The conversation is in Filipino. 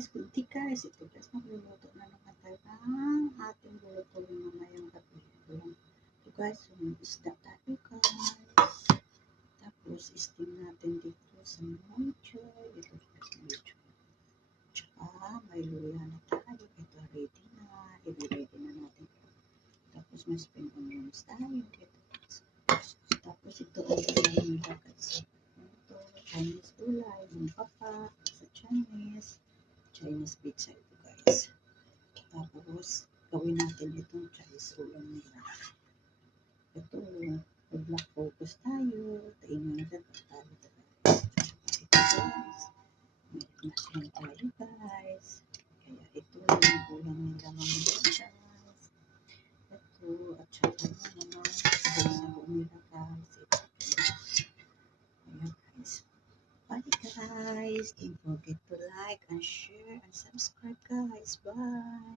Kunti guys, ito guys, magluluto na naman tayo ng ating lulutuin mamayang gabi. Ito guys, yung isda tayo guys. Tapos, steam natin dito sa medyo. Ito guys, medyo. Tsaka, may luya na tayo. Ito, ready na. I-ready na natin. Tapos, may spring onions tayo dito guys. Tapos, ito ang gulay nila guys. Ito, Chinese gulay, yung papa, sa Chinese pizza ito guys. Tapos, gawin natin itong Chinese ulam nila. Ito, mag-black focus tayo. Tingnan natin pag tayo ito guys. Ito guys, may tayo guys. Kaya ito yung ulam nila mamaya guys. Ito, at saka naman, sabaw nila guys. Ito guys. Ayan guys. Bye guys. Don't forget to like and share and subscribe guys. Bye.